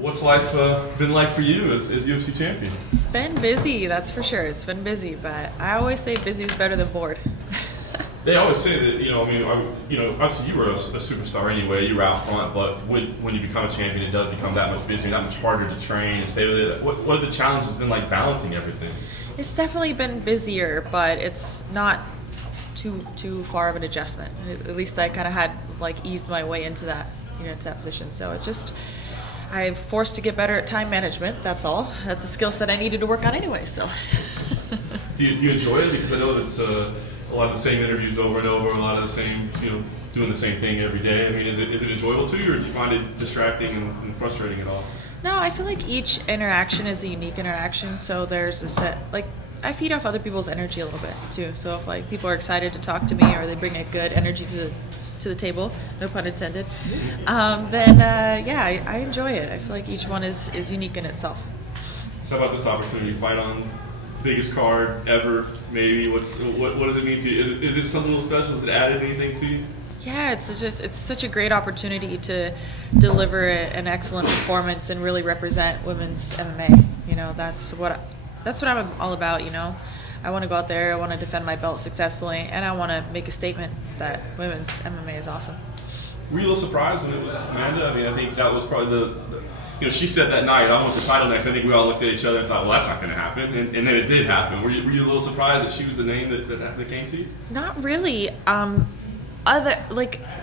What's life been like for you as UFC champion? It's been busy, that's for sure. It's been busy, but I always say busy is better than bored. They always say that, obviously you were a superstar anyway, you were out front, but when you become a champion, it does become that much busier, that much harder to train and stay with it. What have the challenges been like balancing everything? It's definitely been busier, but it's not too far of an adjustment. At least I kind of had eased my way into that, into that position. So it's just I'm forced to get better at time management. That's all. That's a skill set I needed to work on anyway. So. Do you enjoy it? Because I know that's a lot of the same interviews over and over, a lot of the same, doing the same thing every day. I mean, is it enjoyable to you, or do you find it distracting and frustrating at all? No, I feel like each interaction is a unique interaction. So there's a set I feed off other people's energy a little bit too. So if people are excited to talk to me or they bring a good energy to the table, no pun intended, then I enjoy it. I feel like each one is unique in itself. So how about this opportunity to fight on biggest card ever? Maybe what does it mean to you? Is it something a little special? Has it added anything to you? Yeah, it's such a great opportunity to deliver an excellent performance and really represent women's MMA. That's what I'm all about. I want to go out there, I want to defend my belt successfully, and I want to make a statement that women's MMA is awesome. Were you a little surprised when it was Amanda? I mean, I think that was probably she said that night, I want the title next. I think we all looked at each other and thought, well, that's not going to happen. And then it did happen. Were you a little surprised that she was the name that came to you? Not really.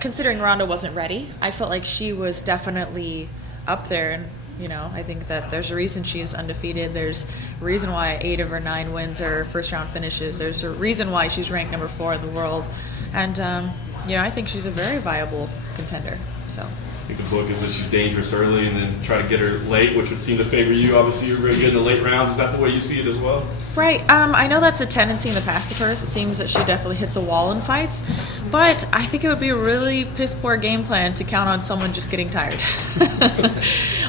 Considering Ronda wasn't ready, I felt like she was definitely up there. And, I think that there's a reason she's undefeated. There's a reason why 8 of her 9 wins are first-round finishes. There's a reason why she's ranked number 4 in the world. And, I think she's a very viable contender. So. I think the book is that she's dangerous early and then try to get her late, which would seem to favor you. Obviously, you're very good in the late rounds. Is that the way you see it as well? Right. I know that's a tendency in the past of hers. It seems that she definitely hits a wall in fights. But I think it would be a really piss-poor game plan to count on someone just getting tired.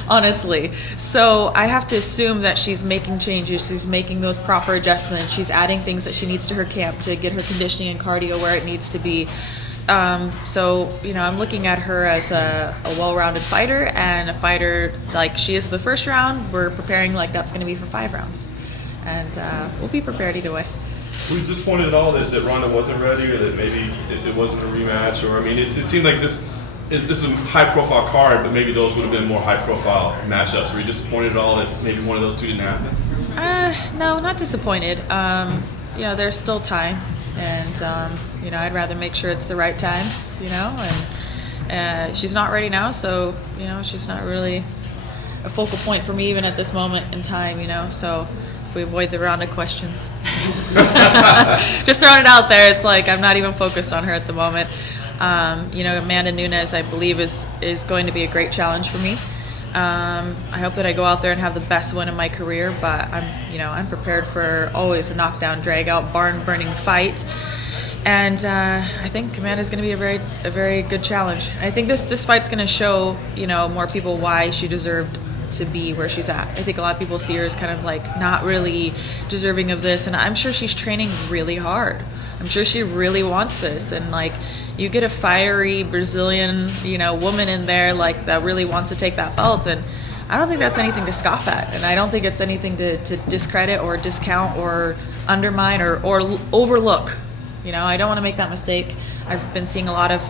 Honestly. So I have to assume that she's making changes. She's making those proper adjustments. She's adding things that she needs to her camp to get her conditioning and cardio where it needs to be. I'm looking at her as a well-rounded fighter, and a fighter like she is the first round. We're preparing like that's going to be for 5 rounds, and we'll be prepared either way. Were you disappointed at all that Ronda wasn't ready, or that maybe it wasn't a rematch? Or it seemed like this is a high-profile card, but maybe those would have been more high-profile matchups. Were you disappointed at all that maybe one of those two didn't happen? No, not disappointed. There's still time. And, I'd rather make sure it's the right time, and she's not ready now, so, she's not really a focal point for me even at this moment in time, so if we avoid the round of questions. Just throwing it out there, it's like I'm not even focused on her at the moment. Amanda Nunes, I believe, is going to be a great challenge for me. I hope that I go out there and have the best win of my career, but I'm prepared for always a knockdown, drag-out, barn-burning fight. And I think Amanda's going to be a very good challenge. I think this fight's going to show more people why she deserved to be where she's at. I think a lot of people see her as kind of not really deserving of this, and I'm sure she's training really hard. I'm sure she really wants this, and you get a fiery Brazilian, woman in there that really wants to take that belt, and I don't think that's anything to scoff at, and I don't think it's anything to discredit or discount or undermine or overlook. I don't want to make that mistake. I've been seeing a lot of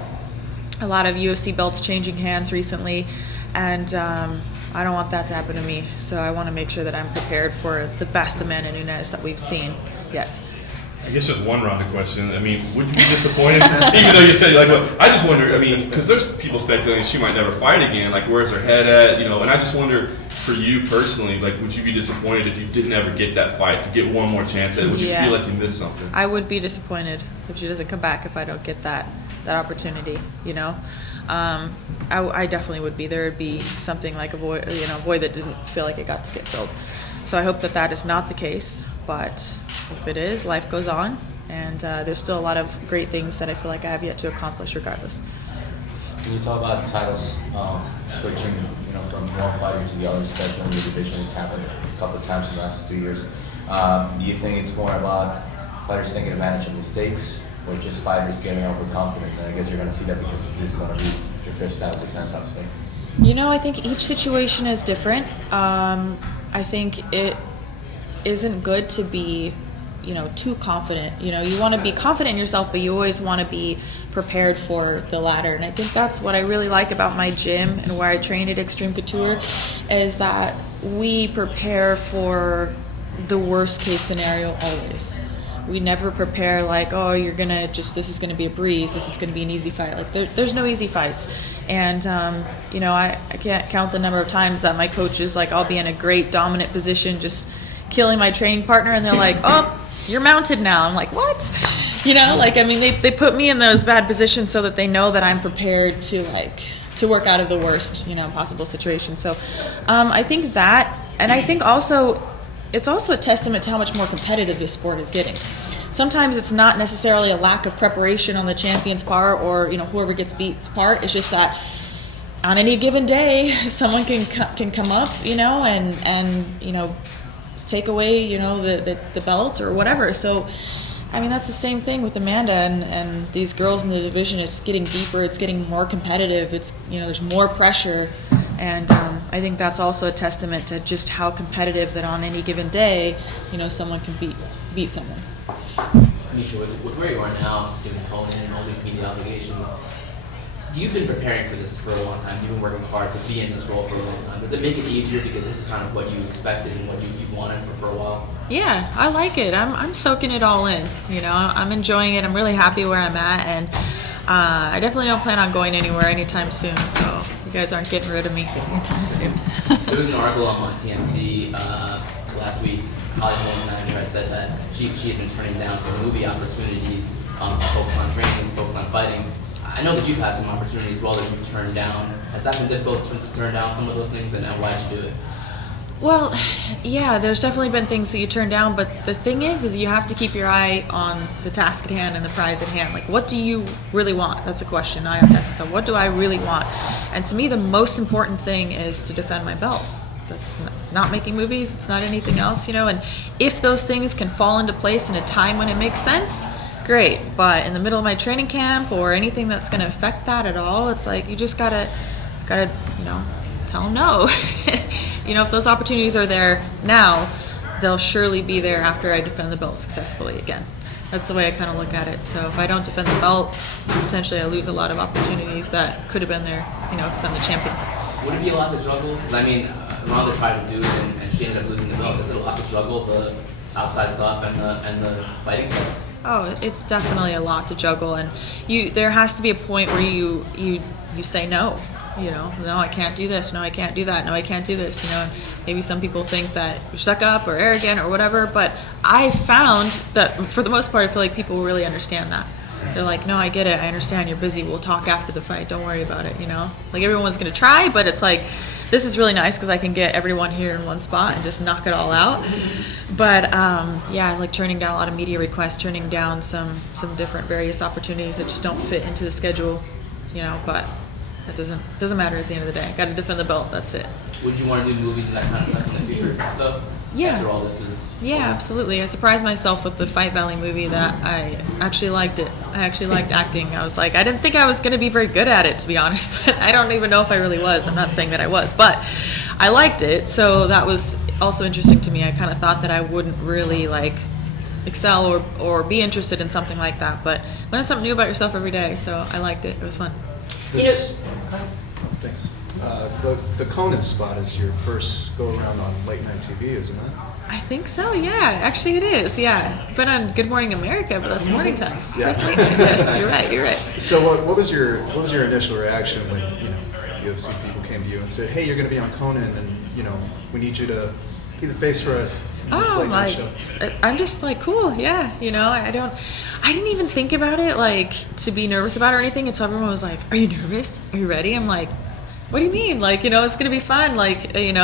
UFC belts changing hands recently, and I don't want that to happen to me. So I want to make sure that I'm prepared for the best Amanda Nunes that we've seen yet. I guess just one round of question. I mean, would you be disappointed? Even though you said I just wonder. Because there's people speculating she might never fight again. Where's her head at? And I just wonder, for you personally, would you be disappointed if you didn't ever get that fight to get one more chance at it? Would you feel like you missed something? I would be disappointed if she doesn't come back if I don't get that opportunity. I definitely would be. There would be something like a void that didn't feel like it got to get filled. So I hope that is not the case. But if it is, life goes on, and there's still a lot of great things that I feel like I have yet to accomplish regardless. Can you talk about titles switching, from one fighter to the other, especially in the division? It's happened a couple of times in the last 2 years. Do you think it's more about fighters taking advantage of mistakes, or just fighters getting overconfident? And I guess you're going to see that because this is going to be your first title defense, obviously. I think each situation is different. I think it isn't good to be, too confident. You want to be confident in yourself, but you always want to be prepared for the latter. And I think that's what I really like about my gym and where I train at Extreme Couture, is that we prepare for the worst case scenario always. We never prepare like, oh, this is gonna be a breeze, this is gonna be an easy fight. Like there's no easy fights. And I can't count the number of times that my coach is like, I'll be in a great dominant position just killing my training partner, and they're like, oh, you're mounted now. I'm like, what? They put me in those bad positions so that they know that I'm prepared to work out of the worst, possible situation. So I think that, and I think also it's also a testament to how much more competitive this sport is getting. Sometimes it's not necessarily a lack of preparation on the champion's part or whoever gets beat's part. It's just that on any given day, someone can come up, and take away the belt or whatever. So that's the same thing with Amanda and these girls in the division. It's getting deeper. It's getting more competitive. It's there's more pressure. And I think that's also a testament to just how competitive that on any given day, someone can beat someone. Misha, with where you are now, doing Conan, all these media obligations, you've been preparing for this for a long time. You've been working hard to be in this role for a long time. Does it make it easier because this is kind of what you expected and what you've wanted for a while? Yeah, I like it. I'm soaking it all in. I'm enjoying it. I'm really happy where I'm at, and I definitely don't plan on going anywhere anytime soon. So you guys aren't getting rid of me anytime soon. There was an article on TMZ last week. Holly Holm manager had said that she had been turning down some movie opportunities, focused on training, focused on fighting. I know that you've had some opportunities as well that you've turned down. Has that been difficult to turn down some of those things, and why did you do it? Well, yeah, there's definitely been things that you turn down, but the thing is you have to keep your eye on the task at hand and the prize at hand. Like, what do you really want? That's a question I have to ask myself. What do I really want? And to me, the most important thing is to defend my belt. That's not making movies. It's not anything else, And if those things can fall into place in a time when it makes sense, great. But in the middle of my training camp or anything that's going to affect that at all, it's like you just gotta tell them no. If those opportunities are there now, they'll surely be there after I defend the belt successfully again. That's the way I kind of look at it. So if I don't defend the belt, potentially I lose a lot of opportunities that could have been there, because I'm the champion. Would it be a lot to juggle? Because Ronda tried to do it and she ended up losing the belt. Is it a lot to juggle, the outside stuff and the fighting stuff? Oh, it's definitely a lot to juggle, and there has to be a point where you say no. No, I can't do this. No, I can't do that. No, I can't do this. Maybe some people think that you're stuck up or arrogant or whatever, but I found that for the most part, I feel like people really understand that. They're like, no, I get it. I understand you're busy. We'll talk after the fight. Don't worry about it. Like everyone's going to try, but it's like, this is really nice because I can get everyone here in one spot and just knock it all out. But like turning down a lot of media requests, turning down some different various opportunities that just don't fit into the schedule, but that doesn't matter at the end of the day. I got to defend the belt. That's it. Would you want to do movies and that kind of stuff in the future, though? Yeah. After all this is... Yeah, absolutely. I surprised myself with the Fight Valley movie that I actually liked it. I actually liked acting. I was like, I didn't think I was going to be very good at it, to be honest. I don't even know if I really was. I'm not saying that I was, but I liked it. So that was also interesting to me. I kind of thought that I wouldn't really excel or be interested in something like that, but learn something new about yourself every day. So I liked it. It was fun. Thanks. The Conan spot is your first go around on late night TV, isn't it? I think so, yeah. Actually, it is, yeah. Been on Good Morning America, but that's morning times. Yeah. First late night. Yes, you're right. So what was your initial reaction when UFC people came to you and said, "Hey, you're going to be on Conan, and we need you to be the face for us." I'm just like, cool, yeah. I didn't even think about it to be nervous about it or anything until everyone was like, "Are you nervous? Are you ready?" I'm like, what do you mean? It's gonna be fun.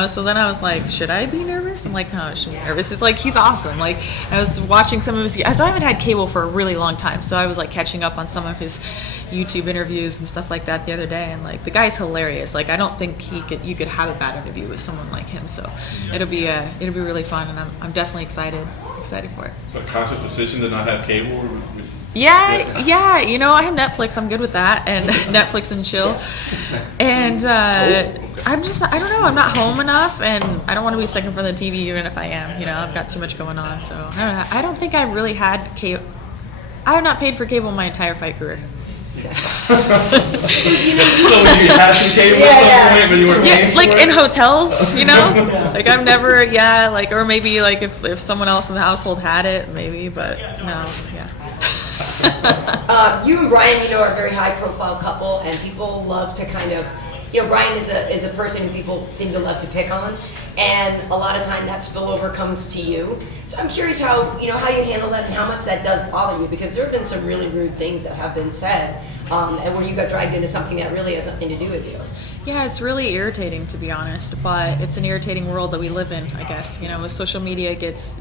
So then I was like, should I be nervous? I'm like, no, I shouldn't be nervous. It's like, he's awesome. I was watching some of his, so I haven't had cable for a really long time. So I was catching up on some of his YouTube interviews and stuff like that the other day. And the guy's hilarious. I don't think you could have a bad interview with someone like him. So it'll be really fun. And I'm definitely excited for it. So a conscious decision to not have cable? Yeah. You know, I have Netflix. I'm good with that, and Netflix and chill. And I don't know. I'm not home enough, and I don't want to be stuck in front of the TV, even if I am. You know, I've got too much going on. So I don't think I really had cable. I have not paid for cable my entire fight career. So you had some cable at some point, but you weren't paying Like for in it? hotels, you know. Like I've never, or maybe like if someone else in the household had it, maybe, but no, yeah. You and Brian, you know, are a very high-profile couple, and people love to kind of, you know, Brian is a person who people seem to love to pick on, and a lot of time that spillover comes to you. So I'm curious how you handle that and how much that does bother you, because there have been some really rude things that have been said, and where you got dragged into something that really has nothing to do with you. Yeah, it's really irritating, to be honest, but it's an irritating world that we live in, I guess. You know, with social media gives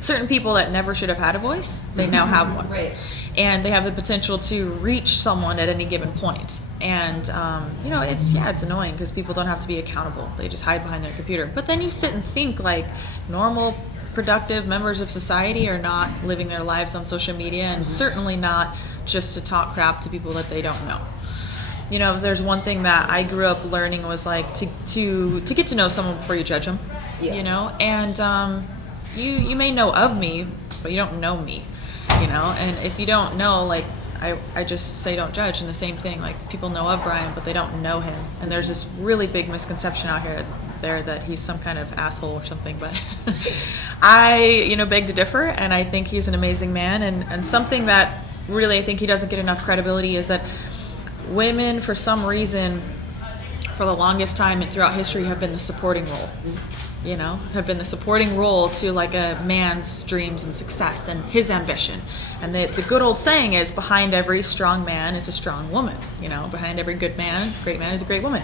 certain people that never should have had a voice, they now have one. Right. And they have the potential to reach someone at any given point. And, it's annoying because people don't have to be accountable. They just hide behind their computer. But then you sit and think like normal, productive members of society are not living their lives on social media, and certainly not just to talk crap to people that they don't know. You know, there's one thing that I grew up learning was like to get to know someone before you judge them. Yeah. You know, and you may know of me, but you don't know me. You know, and if you don't know, like I just say don't judge. And the same thing, like people know of Brian, but they don't know him. And there's this really big misconception out there that he's some kind of asshole or something. But I, beg to differ, and I think he's an amazing man. And something that really I think he doesn't get enough credibility is that women, for some reason, for the longest time and throughout history, have been the supporting role. You know, have been the supporting role to like a man's dreams and success and his ambition. And the good old saying is, behind every strong man is a strong woman. You know, behind every great man is a great woman.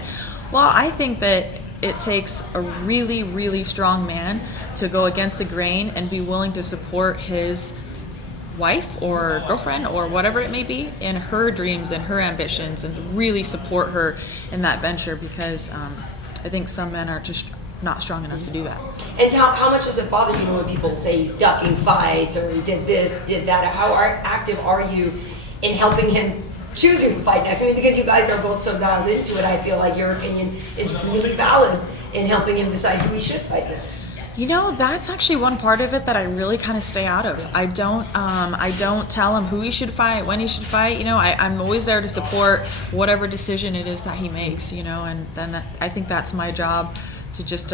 Well, I think that it takes a really, really strong man to go against the grain and be willing to support his wife or girlfriend or whatever it may be in her dreams and her ambitions, and really support her in that venture, because I think some men are just not strong enough to do that. And how much does it bother you when people say he's ducking fights or he did this, did that? How active are you in helping him choosing to fight next? I mean, because you guys are both so dialed into it, I feel like your opinion is really valid in helping him decide who he should fight next. You know, that's actually one part of it that I really kind of stay out of. I don't tell him who he should fight, when he should fight. You know, I'm always there to support whatever decision it is that he makes. You know, and then I think that's my job, to just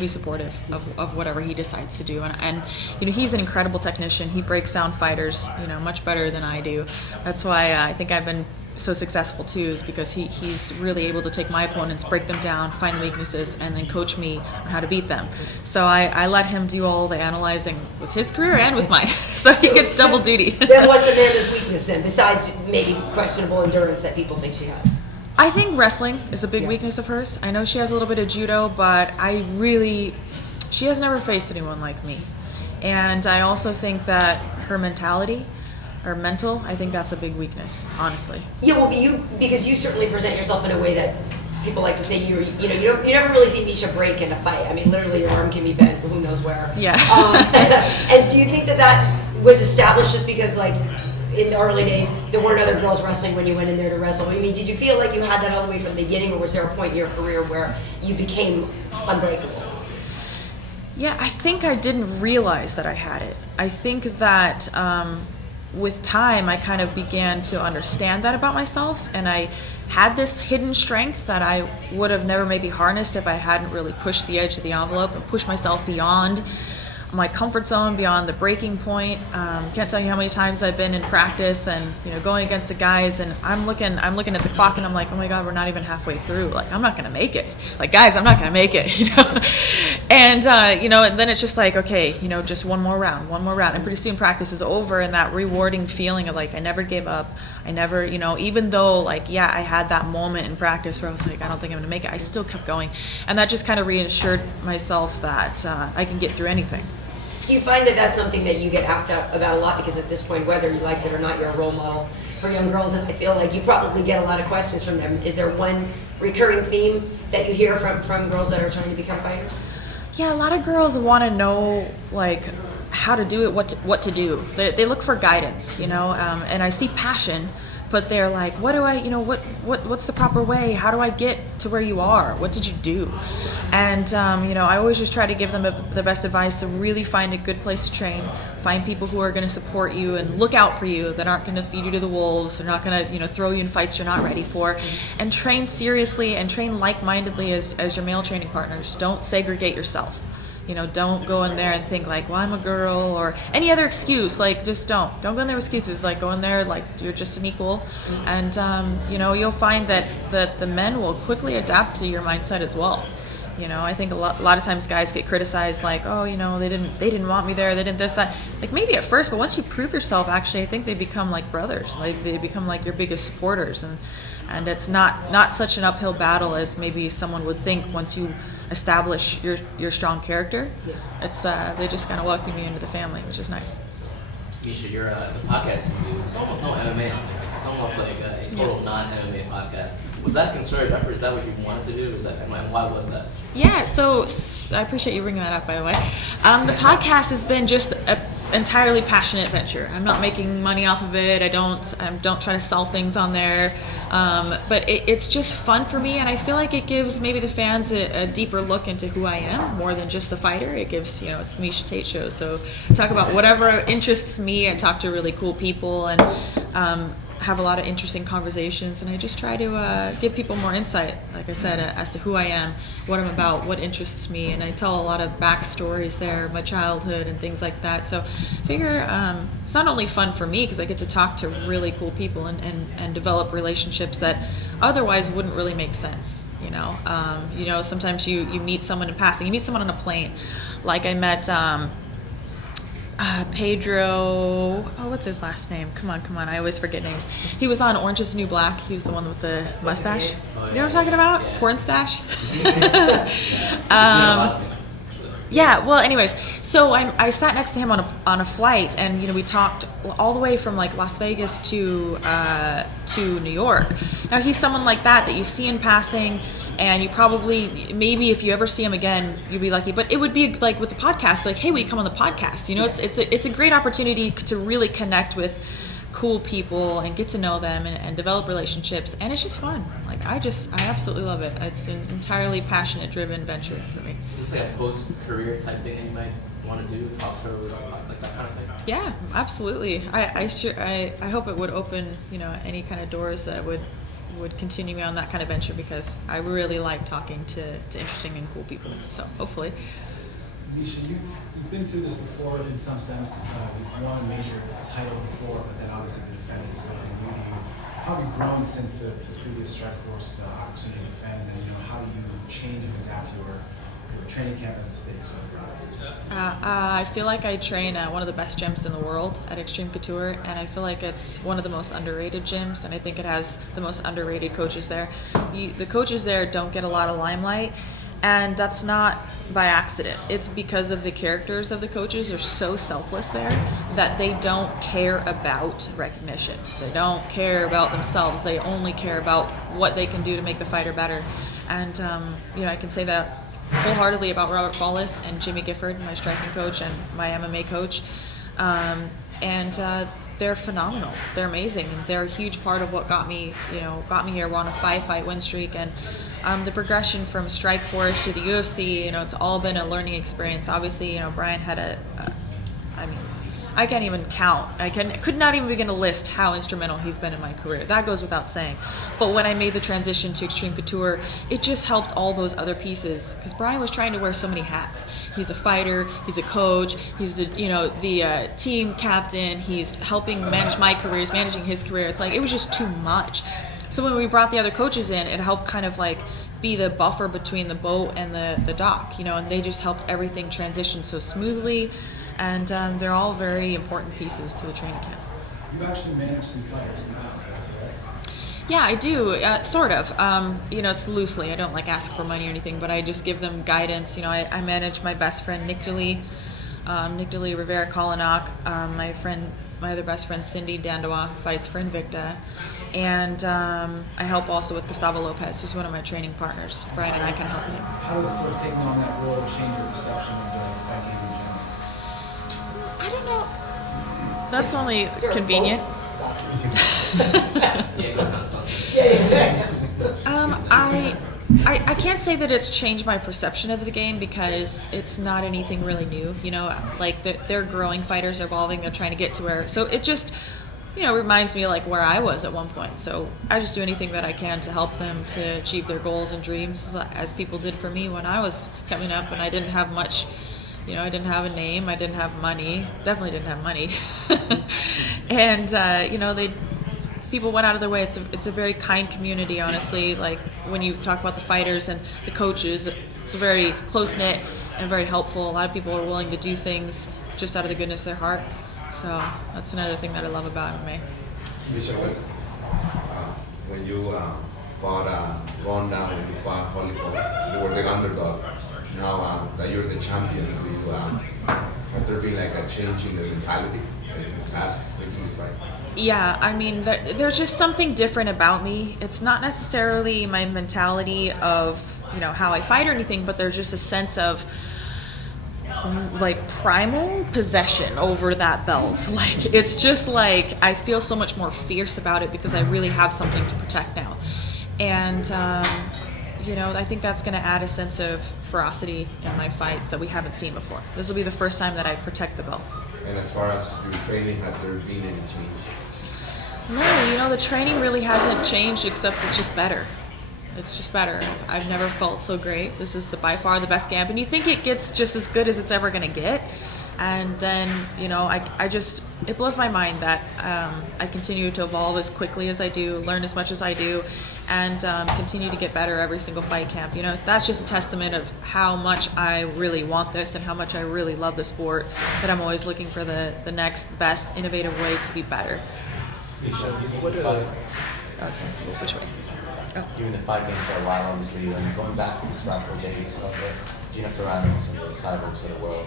be supportive of whatever he decides to do. And he's an incredible technician. He breaks down fighters, much better than I do. That's why I think I've been so successful too, is because he's really able to take my opponents, break them down, find weaknesses, and then coach me on how to beat them. So I let him do all the analyzing with his career and with mine. So he gets double duty. Then what's Amanda's weakness then, besides maybe questionable endurance that people think she has? I think wrestling is a big weakness of hers. I know she has a little bit of judo, but she has never faced anyone like me. And I also think that her mentality, or mental, I think that's a big weakness, honestly. Yeah, well, because you certainly present yourself in a way that people like to say you never really see Misha break in a fight. I mean, literally your arm can be bent who knows where. Yeah. And do you think that was established just because, like, in the early days, there weren't other girls wrestling when you went in there to wrestle? I mean, did you feel like you had that all the way from the beginning, or was there a point in your career where you became unbreakable? Yeah, I think I didn't realize that I had it. I think that with time, I kind of began to understand that about myself, and I had this hidden strength that I would have never maybe harnessed if I hadn't really pushed the edge of the envelope and pushed myself beyond my comfort zone, beyond the breaking point. Can't tell you how many times I've been in practice and going against the guys, and I'm looking at the clock, and I'm like, oh my God, we're not even halfway through. Like, I'm not gonna make it. Like, guys, I'm not gonna make it. And and then it's just like, okay, just one more round, and pretty soon practice is over, and that rewarding feeling of like, I never gave up. I never, even though like, yeah, I had that moment in practice where I was like, I don't think I'm gonna make it, I still kept going, and that just kind of reassured myself that I can get through anything. Do you find that that's something that you get asked about a lot? Because at this point, whether you liked it or not, you're a role model for young girls, and I feel like you probably get a lot of questions from them. Is there one recurring theme that you hear from girls that are trying to become fighters? Yeah, a lot of girls want to know, like, how to do it, what to do. They look for guidance, you know, and I see passion, but they're like, what do I, you know, what's the proper way? How do I get to where you are? What did you do? And you know, I always just try to give them the best advice to really find a good place to train, find people who are going to support you and look out for you, that aren't going to feed you to the wolves, they're not going to, you know, throw you in fights you're not ready for, and train seriously and train like-mindedly as your male training partners. Don't segregate yourself. You know, don't go in there and think like, well, I'm a girl, or any other excuse. Like, just don't go in there with excuses. Like, go in there like you're just an equal, and you know, you'll find that the men will quickly adapt to your mindset as well. You know, I think a lot of times guys get criticized like, oh, you know, they didn't want me there, they didn't this, that. Like, maybe at first, but once you prove yourself, actually, I think they become like brothers. Like, they become like your biggest supporters, and it's not such an uphill battle as maybe someone would think once you establish your strong character. It's they just kind of welcome you into the family, which is nice. Misha, your the podcast you do, it's almost no MMA. It's almost like a total non-MMA podcast. Was that a concerted effort? Is that what you wanted to do? Is that, and why was that? Yeah, so I appreciate you bringing that up, by the way. The podcast has been just an entirely passionate venture. I'm not making money off of it. I don't try to sell things on there. But it's just fun for me, and I feel like it gives maybe the fans a deeper look into who I am, more than just the fighter. It gives, you know, it's the Misha Tate Show, so I talk about whatever interests me. I talk to really cool people, and have a lot of interesting conversations, and I just try to give people more insight, like I said, as to who I am, what I'm about, what interests me, and I tell a lot of backstories there, my childhood and things like that. So I figure it's not only fun for me because I get to talk to really cool people and develop relationships that otherwise wouldn't really make sense. You know, sometimes you meet someone in passing, you meet someone on a plane, like I met Pedro, what's his last name? Come on, I always forget names. He was on Orange is the New Black. He was the one with the mustache. You know what I'm talking about? Yeah. Porn stash? Yeah. Yeah, well, anyways, so I sat next to him on a flight, and, you know, we talked all the way from, like, Las Vegas to New York. Now, he's someone like that you see in passing, and you probably, maybe if you ever see him again, you'll be lucky. But it would be like with the podcast, like, hey, will you come on the podcast? You know, it's a great opportunity to really connect with cool people and get to know them and develop relationships, and it's just fun. Like, I absolutely love it. It's an entirely passionate, driven venture for me. Is this like a post-career type thing that you might want to do, talk shows, like that kind of thing? Yeah, absolutely. I hope it would open, you know, any kind of doors that would continue me on that kind of venture, because I really like talking to interesting and cool people. So hopefully. Misha, you've been through this before in some sense. You've won a major title before, but then obviously the defense is something new to you. How have you grown since the previous Strikeforce opportunity to defend, and then, you know, how do you change and adapt your training camp as the stakes so rise? I feel like I train at one of the best gyms in the world at Extreme Couture, and I feel like it's one of the most underrated gyms, and I think it has the most underrated coaches there. The coaches there don't get a lot of limelight, and that's not by accident. It's because of the characters of the coaches are so selfless there that they don't care about recognition. They don't care about themselves. They only care about what they can do to make the fighter better. And you know, I can say that wholeheartedly about Robert Wallace and Jimmy Gifford, my striking coach and my MMA coach. They're phenomenal. They're amazing. They're a huge part of what got me here. We're on a 5-fight win streak, and the progression from Strikeforce to the UFC, you know, it's all been a learning experience. Obviously, you know, Brian had I can't even count. Could not even begin to list how instrumental he's been in my career. That goes without saying. But when I made the transition to Extreme Couture, it just helped all those other pieces, because Brian was trying to wear so many hats. He's a fighter, he's a coach, he's the team captain, he's helping manage my career, he's managing his career. It's like, it was just too much. So when we brought the other coaches in, it helped kind of like be the buffer between the boat and the dock, you know, and they just helped everything transition so smoothly. And they're all very important pieces to the training camp. You've actually managed some fighters now, is that correct? Yeah, I do, sort of. You know, it's loosely. I don't like ask for money or anything, but I just give them guidance. You know, I manage my best friend Nick DeLee Rivera Kolonak, my other best friend Cindy Dandois, who fights for Invicta, and I help also with Gustavo Lopez, who's one of my training partners. Brian and I can help him. How does sort of taking on that role change your perception of the fight game in general? I don't know. That's only Is there a convenient. boat? Yeah, it goes down Sunset. I can't say that it's changed my perception of the game because it's not anything really new. You know, like they're growing fighters, they're evolving, they're trying to get to where. So it just, you know, reminds me of like where I was at one point. So I just do anything that I can to help them to achieve their goals and dreams, as people did for me when I was coming up and I didn't have much. You know, I didn't have a name, I didn't have money, definitely didn't have money, and you know, people went out of their way. It's a very kind community, honestly. Like when you talk about the fighters and the coaches, it's a very close knit and very helpful. A lot of people are willing to do things just out of the goodness of their heart. So that's another thing that I love about MMA. Bishop, when you fought Ronda, when you fought Holyfield, you were the underdog. Now that you're the champion, has there been like a change in the mentality that you've had recently, right? Yeah, I mean, there's just something different about me. It's not necessarily my mentality of, you know, how I fight or anything, but there's just a sense of like primal possession over that belt. Like it's just like I feel so much more fierce about it because I really have something to protect now. And you know, I think that's going to add a sense of ferocity in my fights that we haven't seen before. This will be the first time that I protect the belt. And as far as your training, has there been any change? No, you know, the training really hasn't changed except it's just better. It's just better. I've never felt so great. This is by far the best camp. And you think it gets just as good as it's ever going to get. And then, you know, it blows my mind that I continue to evolve as quickly as I do, learn as much as I do, and continue to get better every single fight camp. You know, that's just a testament of how much I really want this and how much I really love the sport, that I'm always looking for the next best, innovative way to be better. Oh, sorry. Which way? Oh. You're in the fight game for a while, obviously, and going back to the Stratford days of the Gina Carano's and the Cyborgs of the world.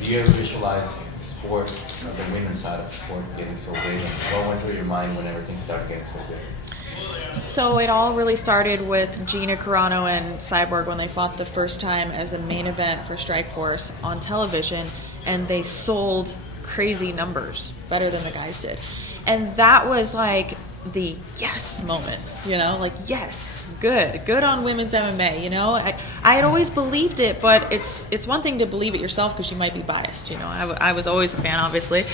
Do you ever visualize the sport, the women's side of the sport, getting so big? And what went through your mind when everything started getting so big? So it all really started with Gina Carano and Cyborg when they fought the first time as a main event for Strikeforce on television, and they sold crazy numbers, better than the guys did. And that was like the yes moment, you know, like yes, good on women's MMA, you know. I had always believed it, but it's one thing to believe it yourself because you might be biased, you know. I was always a fan, obviously,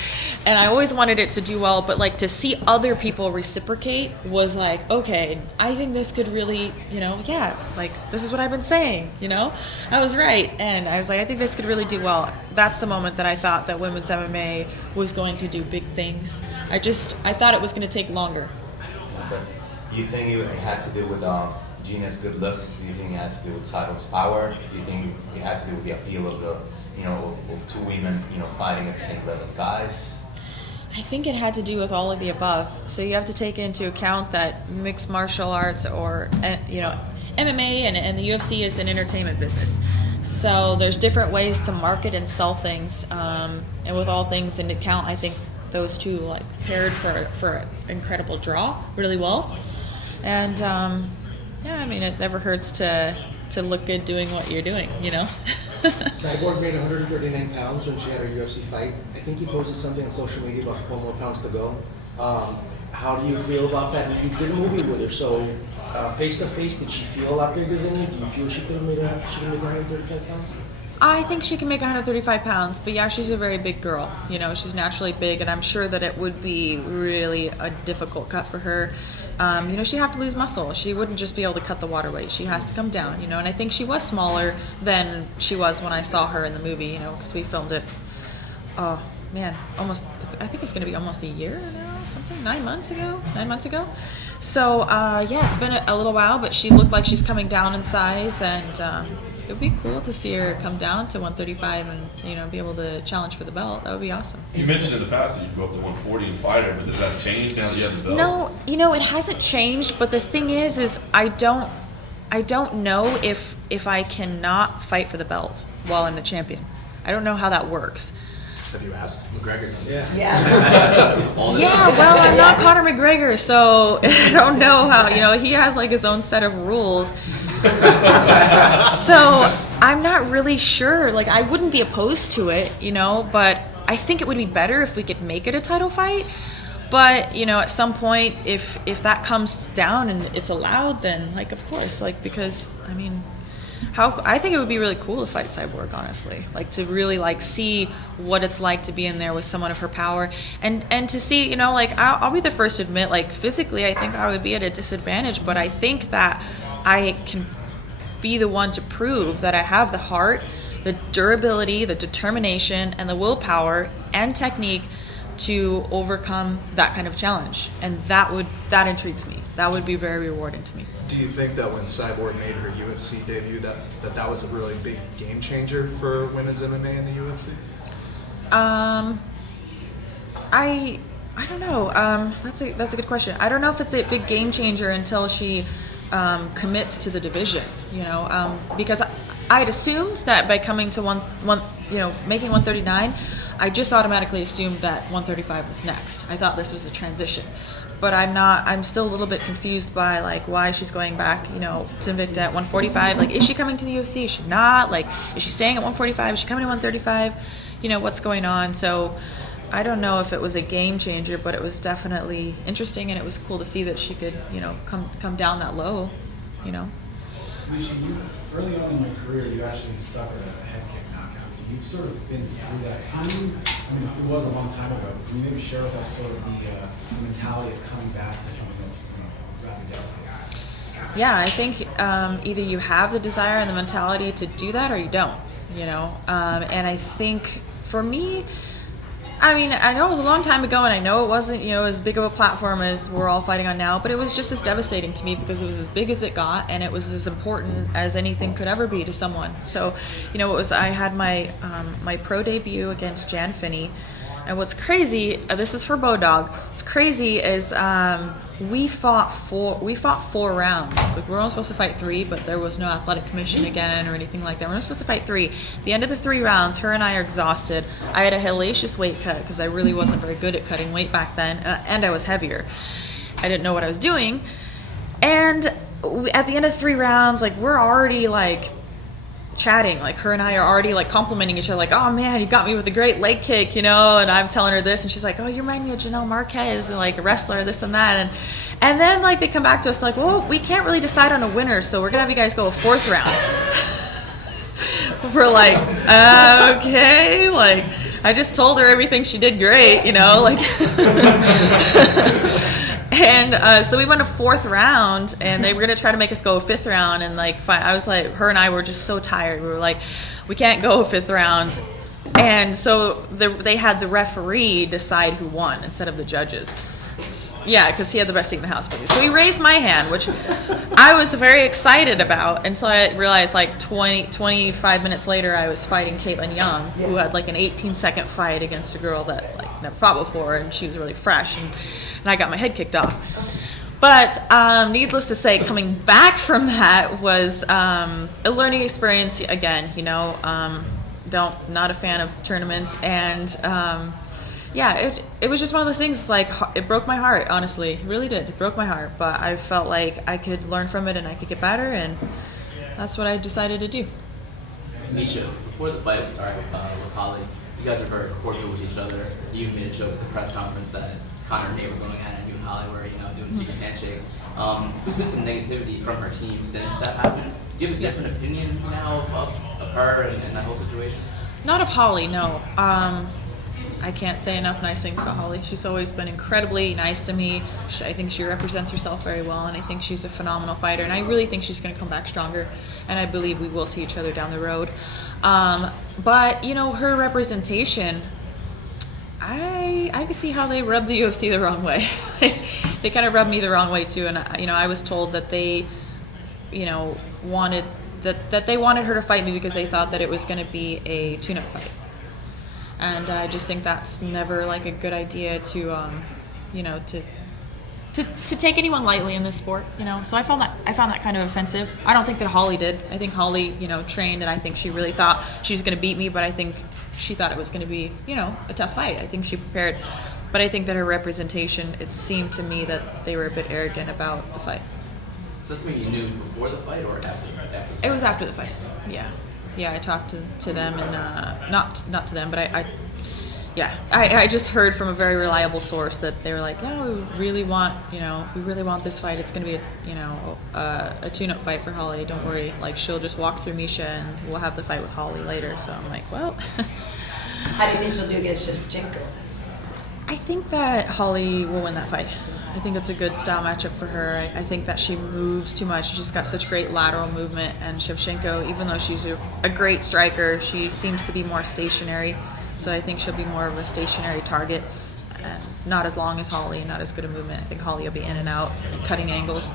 and I always wanted it to do well, but like to see other people reciprocate was like, okay, I think this could really, you know, yeah, like this is what I've been saying, you know. I was right, and I was like, I think this could really do well. That's the moment that I thought that women's MMA was going to do big things. I thought it was going to take longer. But do you think it had to do with Gina's good looks? Do you think it had to do with Cyborg's power? Do you think it had to do with the appeal of the, you know, of two women, you know, fighting at the same level as guys? I think it had to do with all of the above. So you have to take into account that mixed martial arts or, you know, MMA and the UFC is an entertainment business. So there's different ways to market and sell things. And with all things into account, I think those two like paired for an incredible draw really well. And yeah, I mean, it never hurts to look good doing what you're doing, you know. Cyborg made 139 pounds when she had her UFC fight. I think you posted something on social media about 4 more pounds to go. How do you feel about that? You did a movie with her, so face to face, did she feel a lot bigger than you? Do you feel she could make 135 pounds? I think she can make 135 pounds, but yeah, she's a very big girl. You know, she's naturally big, and I'm sure that it would be really a difficult cut for her. You know, she'd have to lose muscle. She wouldn't just be able to cut the water weight. She has to come down, you know, and I think she was smaller than she was when I saw her in the movie, you know, because we filmed it, oh, man, I think it's going to be almost a year now, something, 9 months ago. So, yeah, it's been a little while, but she looked like she's coming down in size, and it would be cool to see her come down to 135 and, you know, be able to challenge for the belt. That would be awesome. You mentioned in the past that you go up to 140 and fight her, but does that change now that you have the belt? No, you know, it hasn't changed, but the thing is I don't know if I cannot fight for the belt while I'm the champion. I don't know how that works. Have you asked McGregor? Yeah. Yeah, well, I'm not Conor McGregor, so I don't know how, you know, he has like his own set of rules. So I'm not really sure. Like, I wouldn't be opposed to it, you know, but I think it would be better if we could make it a title fight. But, you know, at some point, if that comes down and it's allowed, then, like, of course, like, because, I mean, I think it would be really cool to fight Cyborg, honestly. Like, to really, like, see what it's like to be in there with someone of her power. And to see, you know, like, I'll be the first to admit, like, physically, I think I would be at a disadvantage. But I think that I can be the one to prove that I have the heart, the durability, the determination, and the willpower and technique to overcome that kind of challenge. And that intrigues me. That would be very rewarding to me. Do you think that when Cyborg made her UFC debut, that was a really big game changer for women's MMA in the UFC? I don't know. That's a good question. I don't know if it's a big game changer until she commits to the division. You know, because I had assumed that by coming to making 139, I just automatically assumed that 135 was next. I thought this was a transition. But I'm still a little bit confused by, like, why she's going back, you know, to Invicta at 145. Like, is she coming to the UFC? Is she not? Like, is she staying at 145? Is she coming to 135? You know, what's going on? So I don't know if it was a game changer, but it was definitely interesting, and it was cool to see that she could, you know, come down that low, you know. Misha, early on in my career, you actually suffered a head kick knockout, so you've sort of been through that. I mean, it was a long time ago. Can you maybe share with us sort of the mentality of coming back for something that's, you know, rather devastating? Yeah, I think either you have the desire and the mentality to do that, or you don't. You know, and I think for me, I mean, I know it was a long time ago, and I know it wasn't, you know, as big of a platform as we're all fighting on now, but it was just as devastating to me because it was as big as it got, and it was as important as anything could ever be to someone. So, you know, I had my my pro debut against Jan Finney, and what's crazy, this is for Bodog. What's crazy is we fought 4 rounds. Like, we were only supposed to fight 3, but there was no athletic commission again or anything like that. We were only supposed to fight 3. At the end of the 3 rounds, her and I are exhausted. I had a hellacious weight cut because I really wasn't very good at cutting weight back then, and I was heavier. I didn't know what I was doing. And at the end of 3 rounds, like, we're already, like, chatting. Like, her and I are already, like, complimenting each other, like, oh man, you got me with a great leg kick, you know, and I'm telling her this, and she's like, oh, you remind me of Janelle Marquez, and, like, a wrestler, this and that, and then, like, they come back to us like, well, we can't really decide on a winner, so we're gonna have you guys go a 4th round. We're like, okay, like, I just told her everything she did great, you know, like. And so we went a 4th round, and they were going to try to make us go a 5th round. And, like, I was like, her and I were just so tired. We were like, we can't go a 5th round. And so they had the referee decide who won instead of the judges. Yeah, because he had the best seat in the house. So he raised my hand, which I was very excited about until I realized, like, 25 minutes later, I was fighting Caitlin Young, who had, like, an 18-second fight against a girl that, like, never fought before, and she was really fresh. And I got my head kicked off. But needless to say, coming back from that was a learning experience again. You know, not a fan of tournaments, and yeah, it was just one of those things. Like, it broke my heart. Honestly, it really did. It broke my heart. But I felt like I could learn from it and I could get better, and that's what I decided to do. Misha, before the fight, with Holly, you guys are very cordial with each other. You made a joke at the press conference that Connor and Nate were going at it, and you and Holly were, you know, doing secret handshakes. There's been some negativity from her team since that happened. Do you have a different opinion now of her and that whole situation? Not of Holly, no. I can't say enough nice things about Holly. She's always been incredibly nice to me. I think she represents herself very well, and I think she's a phenomenal fighter, and I really think she's going to come back stronger, and I believe we will see each other down the road. But, you know, her representation, I can see how they rub the UFC the wrong way. They kind of rubbed me the wrong way too, and, you know, I was told that they, you know, wanted her to fight me because they thought that it was going to be a tune-up fight. And I just think that's never, like, a good idea to, you know, to take anyone lightly in this sport, you know. So I found that kind of offensive. I don't think that Holly did. I think Holly, you know, trained, and I think she really thought she was going to beat me, but I think she thought it was going to be, you know, a tough fight. I think she prepared. But I think that her representation, it seemed to me that they were a bit arrogant about the fight. So that's something you knew before the fight or after the fight? It was after the fight, yeah. Yeah, I talked to them, and not to them, but Yeah, I just heard from a very reliable source that they were like, yeah, we really want this fight. It's going to be a tune-up fight for Holly. Don't worry, like she'll just walk through Misha and we'll have the fight with Holly later. So I'm like, well, How do you think she'll do against Shevchenko? I think that Holly will win that fight. I think it's a good style matchup for her. I think that she moves too much. She's got such great lateral movement, and Shevchenko, even though she's a great striker, she seems to be more stationary. So I think she'll be more of a stationary target, and not as long as Holly, not as good a movement. I think Holly will be in and out and cutting angles.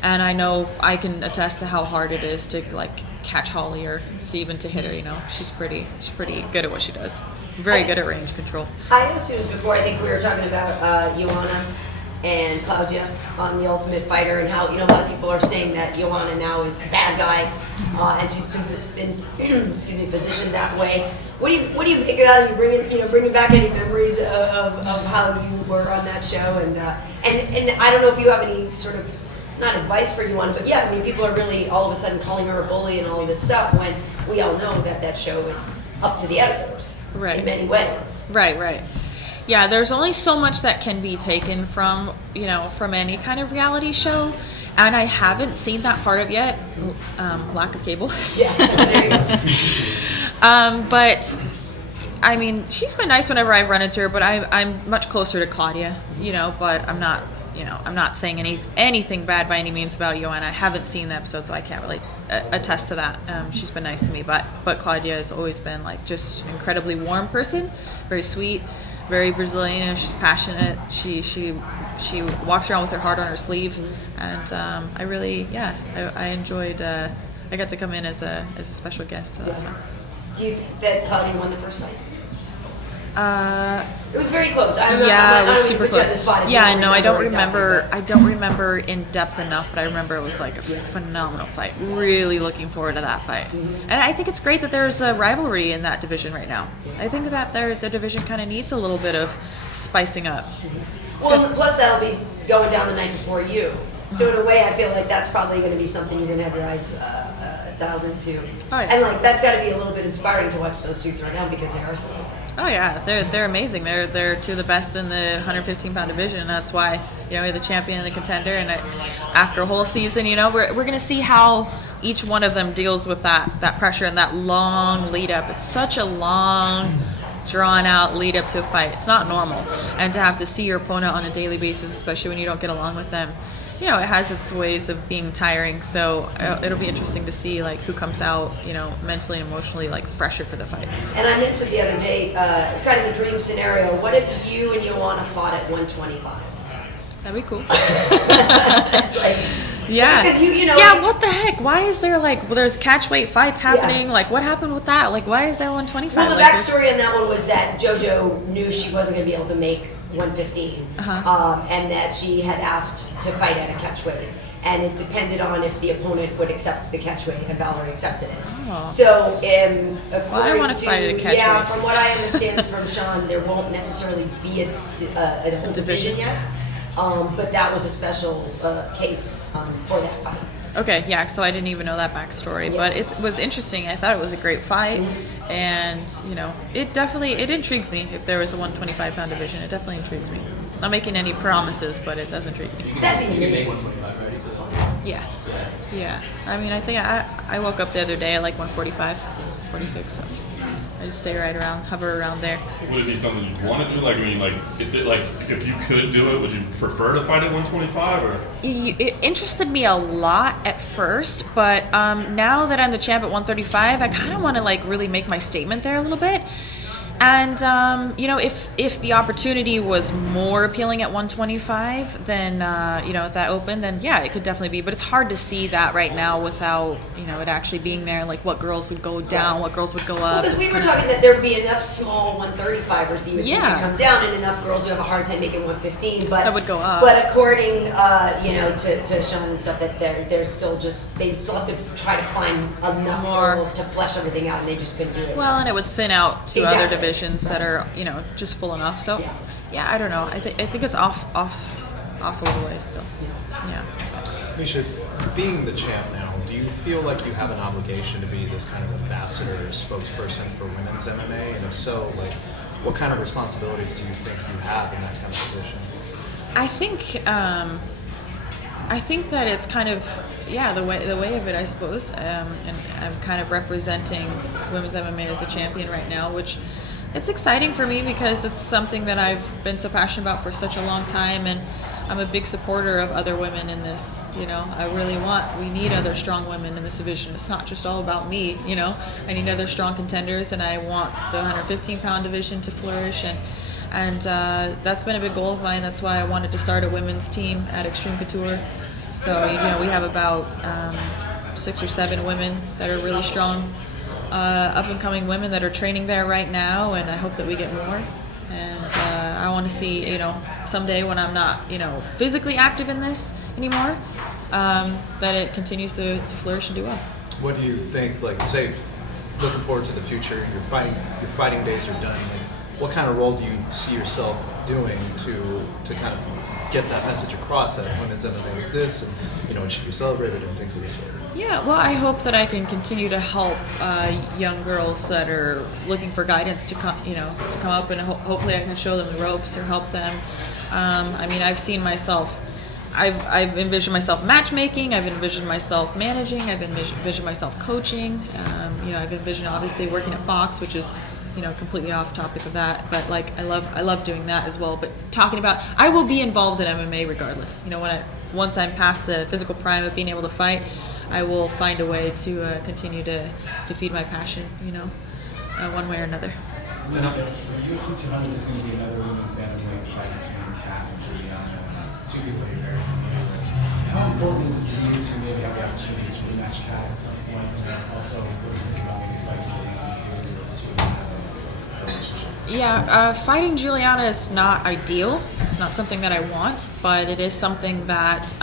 And I know I can attest to how hard it is to like catch Holly or to even to hit her. You know, she's pretty good at what she does. Very good at range control. I asked you this before. I think we were talking about Joanna and Claudia on The Ultimate Fighter, and how a lot of people are saying that Joanna now is the bad guy, and she's been positioned that way. What do you make of that? Are you bringing back any memories of how you were on that show? And I don't know if you have any sort of, not advice for Joanna, but yeah, I mean, people are really all of a sudden calling her a bully and all of this stuff when we all know that show is up to the editors in many ways. Right. Yeah, there's only so much that can be taken from any kind of reality show, and I haven't seen that part of yet. Lack of cable. Yeah, there you go. But I mean, she's been nice whenever I've run into her, but I'm much closer to Claudia, but I'm not saying anything bad by any means about Joanna. I haven't seen the episode, so I can't really attest to that. She's been nice to me, but Claudia has always been like just an incredibly warm person, very sweet, very Brazilian. She's passionate. She walks around with her heart on her sleeve, and I enjoyed. I got to come in as a special guest. So that's fun. Do you think that Claudia won the first fight? It was very close. It was super close. Yeah, no, I don't remember. Exactly, I don't remember in depth enough, but I remember it was like a phenomenal fight. Really looking forward to that fight. And I think it's great that there's a rivalry in that division right now. I think that the division kind of needs a little bit of spicing up. Well, plus that'll be going down the night before you. So in a way, I feel like that's probably going to be something you're going to have your eyes dialed into. Oh, yeah. And like that's got to be a little bit inspiring to watch those two throw down because they are so good. Oh yeah, they're amazing. They're two of the best in the 115-pound division, and that's why we're the champion and the contender. And after a whole season, we're gonna see how each one of them deals with that pressure and that long lead up. It's such a long, drawn out lead up to a fight. It's not normal, and to have to see your opponent on a daily basis, especially when you don't get along with them, it has its ways of being tiring. So it'll be interesting to see like who comes out, mentally and emotionally like fresher for the fight. And I mentioned the other day, kind of a dream scenario. What if you and Joanna fought at 125? That'd be cool. It's like, yeah. Because Yeah, what the heck? Why is there there's catchweight fights happening? Yeah. Like what happened with that? Like why is there 125? Well, the backstory on that one was that JoJo knew she wasn't going to be able to make 115, and that she had asked to fight at a catchweight, and it depended on if the opponent would accept the catchweight, and Valerie accepted it. Oh. So, according I want to fight at a catchweight. Yeah, from what I understand from Sean, there won't necessarily be a whole division yet, but that was a special case for that fight. Okay, yeah, so I didn't even know that backstory, but it was interesting. I thought it was a great fight, and, it intrigues me if there was a 125-pound division. It definitely intrigues me. Not making any promises, but it does intrigue me. You can make 125, right? So, Yeah. I mean, I think I woke up the other day at 145, 46, so I just stay hover around there. Would it be something you'd want to do? If you could do it, would you prefer to fight at 125 or? It interested me a lot at first, but now that I'm the champ at 135, I kind of want to really make my statement there a little bit. And if the opportunity was more appealing at 125 than if that opened, then yeah, it could definitely be. But it's hard to see that right now without it actually being there. Like what girls would go down, what girls would go up. Because we were talking that there would be enough small 135ers you would think could come down, and enough girls who have a hard time making 115. But that would go up. But according to Sean and stuff, that they're still they still have to try to find enough girls to flesh everything out, and they just couldn't do it. Well, and it would thin out to other divisions that are just full enough. So yeah, I don't know. I think it's off a little ways. So yeah. Misha, being the champ now, do you feel like you have an obligation to be this kind of ambassador or spokesperson for women's MMA? And if so, like, what kind of responsibilities do you think you have in that kind of position? I think that it's kind of the way of it, I suppose, and I'm kind of representing women's MMA as a champion right now, which it's exciting for me because it's something that I've been so passionate about for such a long time, and I'm a big supporter of other women in this. You know, we need other strong women in this division. It's not just all about me. You know, I need other strong contenders, and I want the 115-pound division to flourish, and that's been a big goal of mine. That's why I wanted to start a women's team at Extreme Couture. So, you know, we have about 6 or 7 women that are really strong, up-and-coming women that are training there right now, and I hope that we get more. And I want to see, you know, someday when I'm not, you know, physically active in this anymore, that it continues to flourish and do well. What do you think, like, say, looking forward to the future, your fighting days are done, like, what kind of role do you see yourself doing to kind of get that message across that women's MMA is this, and, you know, it should be celebrated and things of this sort? Yeah, well, I hope that I can continue to help young girls that are looking for guidance to come up, and hopefully I can show them the ropes or help them. I mean, I've seen myself. I've envisioned myself matchmaking. I've envisioned myself managing. I've envisioned myself coaching. You know, I've envisioned obviously working at Fox, which is, you know, completely off topic of that. But like, I love doing that as well. But talking about, I will be involved in MMA regardless. You know, once I'm past the physical prime of being able to fight, I will find a way to continue to feed my passion, you know, one way or another. The UFC 200 is going to be another women's bantamweight fight between Kat and Juliana, 2 people you're very familiar with. How important is it to you to maybe have the opportunity to rematch Kat at some point, and then also what do you think about maybe fighting Juliana to have a relationship? Yeah, fighting Juliana is not ideal. It's not something that I want, but it is something that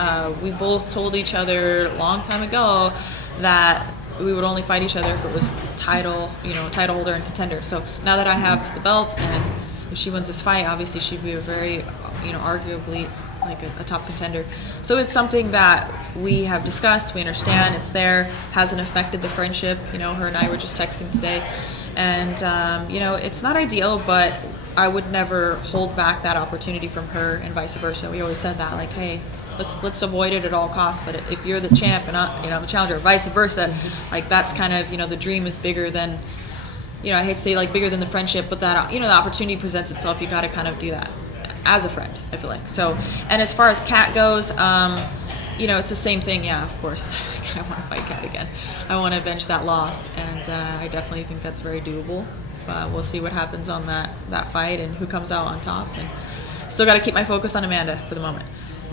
we both told each other a long time ago that we would only fight each other if it was title holder and contender. So now that I have the belt, and if she wins this fight, obviously she'd be a very, you know, arguably like a top contender. So it's something that we have discussed, we understand, it's there, hasn't affected the friendship. You know, her and I were just texting today. And, you know, it's not ideal, but I would never hold back that opportunity from her and vice versa. We always said that, like, hey, let's avoid it at all costs. But if you're the champ and I'm the challenger, vice versa, like, that's kind of, you know, the dream is bigger than, you know, I hate to say like bigger than the friendship, but that, you know, the opportunity presents itself. You got to kind of do that as a friend, I feel like. So, and as far as Kat goes, you know, it's the same thing. Yeah, of course, I want to fight Kat again. I want to avenge that loss, and I definitely think that's very doable. We'll see what happens on that fight and who comes out on top. And still got to keep my focus on Amanda for the moment.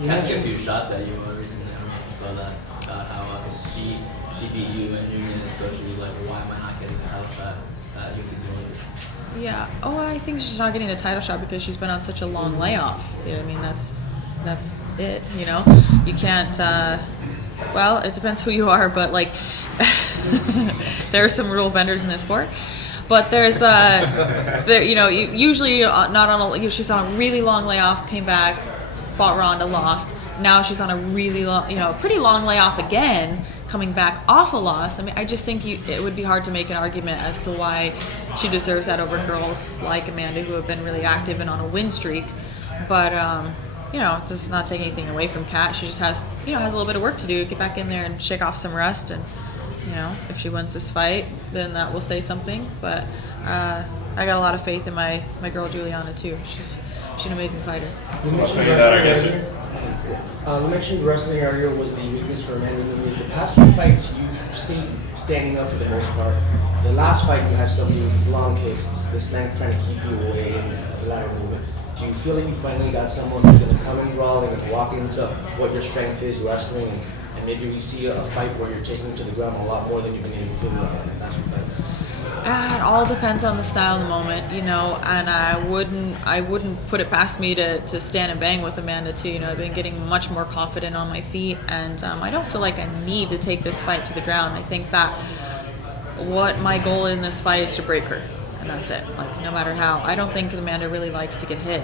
Kat took a few shots at you recently. I don't know if you saw that. How because she beat you and Nunez, so she was like, well, why am I not getting the title shot at UFC 200? Yeah. Oh, I think she's not getting the title shot because she's been on such a long layoff. Yeah, I mean, that's it. You know, you can't. Well, it depends who you are, but like, there are some rule benders in this sport. But there's, you know, usually not on a. She's on a really long layoff, came back, fought Ronda, lost. Now she's on a really long, you know, pretty long layoff again, coming back off a loss. I mean, I just think it would be hard to make an argument as to why she deserves that over girls like Amanda who have been really active and on a win streak. But you know, it does not take anything away from Kat. She just has, you know, has a little bit of work to do, get back in there and shake off some rust. And, you know, if she wins this fight, then that will say something. But I got a lot of faith in my girl Juliana too. She's an amazing fighter. You mentioned wrestling earlier was the weakness for Amanda Nunes. The past few fights, you've stayed standing up for the most part. The last fight, you had somebody with these long kicks, this length trying to keep you away in the lateral movement. Do you feel like you finally got someone who's going to come in brawling and walk into what your strength is, wrestling, and maybe we see a fight where you're taking it to the ground a lot more than you've been able to in the last few fights? It all depends on the style of the moment, you know, and I wouldn't put it past me to stand and bang with Amanda too. You know, I've been getting much more confident on my feet, and I don't feel like I need to take this fight to the ground. I think that what my goal in this fight is to break her, and that's it. Like, no matter how. I don't think Amanda really likes to get hit.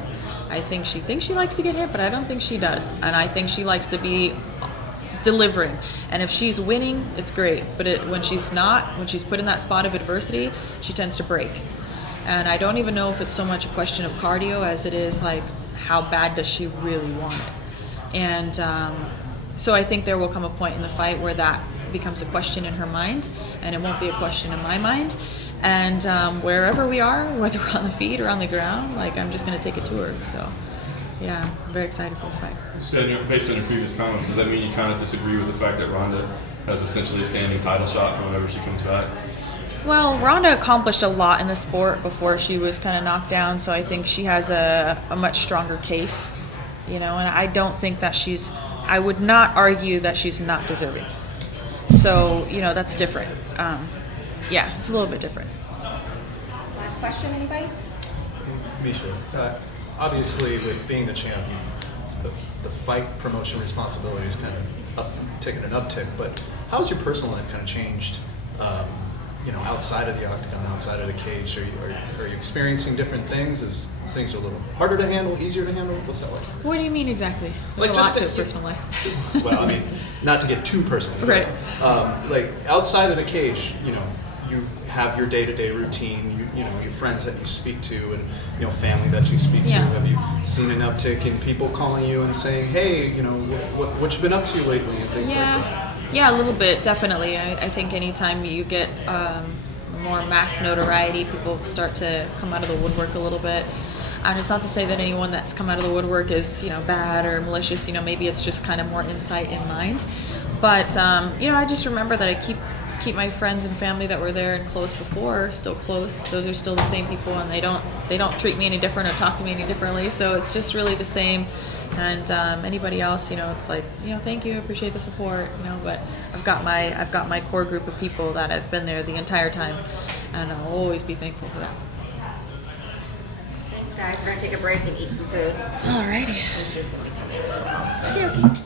I think she thinks she likes to get hit, but I don't think she does. And I think she likes to be delivering. And if she's winning, it's great. But when she's not, when she's put in that spot of adversity, she tends to break. And I don't even know if it's so much a question of cardio as it is like, how bad does she really want it? And so I think there will come a point in the fight where that becomes a question in her mind, and it won't be a question in my mind. And wherever we are, whether we're on the feet or on the ground, like I'm just going to take it to her. So, yeah, I'm very excited for this fight. So, based on your previous comments, does that mean you kind of disagree with the fact that Ronda has essentially a standing title shot for whenever she comes back? Well, Ronda accomplished a lot in the sport before she was kind of knocked down, so I think she has a much stronger case, and I don't think that I would not argue that she's not deserving. So, that's different. Yeah, it's a little bit different. Last question, anybody? Misha, obviously with being the champion, the fight promotion responsibility is kind of taking an uptick, but how's your personal life kind of changed, outside of the octagon, outside of the cage? Are you experiencing different things? Is things a little harder to handle, easier to handle? What's that like? What do you mean exactly? There's Like a lot just to that- personal life. Well, I mean, not to get too personal. but, Right. like outside of the cage, you have your day-to-day routine. Your friends that you speak to, and family that you speak Yeah. to. Have you seen an uptick in people calling you and saying, "Hey, what you been up to lately?" and things like that? Yeah, a little bit, definitely. I think anytime you get more mass notoriety, people start to come out of the woodwork a little bit. And it's not to say that anyone that's come out of the woodwork is, bad or malicious. Maybe it's just kind of more insight in mind. But, I just remember that I keep my friends and family that were there and close before still close. Those are still the same people, and they don't treat me any different or talk to me any differently. So it's just really the same. And anybody else, it's like, thank you, appreciate the support, But I've got my core group of people that have been there the entire time, and I'll always be thankful for that. Thanks, guys. We're going to take a break and eat some food. Alrighty. And food's going to be coming as well.